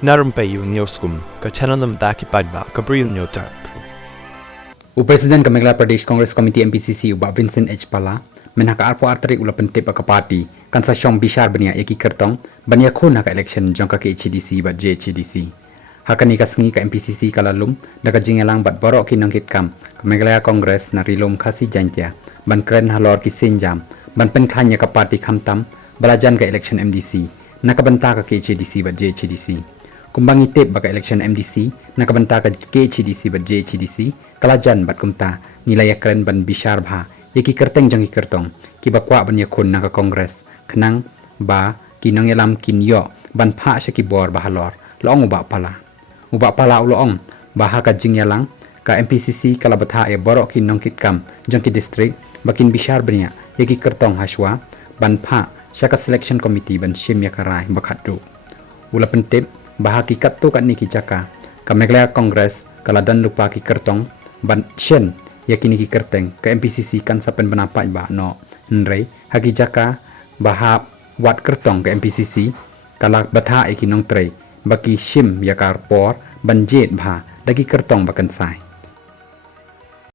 Na Rympei U ka channel namta ki paidbah ka Bri U Hynñiewtrep. Presiden Kemegla Pradesh Congress Committee MPCC uba Vincent H. Pala menhaka arpo arteri ula pentip ka parti kan sa syong bishar bania Iaki Kyrtong bania khun haka election jong ka HDC bat JHDC. Hakani kasngi ka MPCC kalalum daga jingelang bat baroh ki nongkitkam Kemegla Congress na rilum Khasi jantia ban kren halor ki senjam ban penkhanya ka parti khamtam balajan ka election MDC nakabanta ka HDC bat JHDC. Kumbangi tip baka election MDC nakabanta ka KHDC bat JHDC kalajan bat kumta nilai keren ban bishar bha yaki kyrteng jong kyrtong ki bakwa ban yakun naka kongres khnang ba ki Nongialam kinyo ban pha sha ki bor bahalor loong uba pala uloong baha ka jingyalang ka MPCC kalabatha e baroh ki nongkitkam jong ki district bakin bishar bania yaki kyrtong haswa ban pha sha ka selection committee ban shim yakarai bakhatu ula pentip baha ki kattu kan ni ki jaka Kemegla Congress kaladan lupa ki Kyrtong ban shen yakini ki kyrteng ke MPCC kan sapen benapai ba no nrei haki jaka baha wat Kyrtong ke MPCC kala batha e ki nong trei baki shim yakar por ban jet bha dagi Kyrtong bakan sai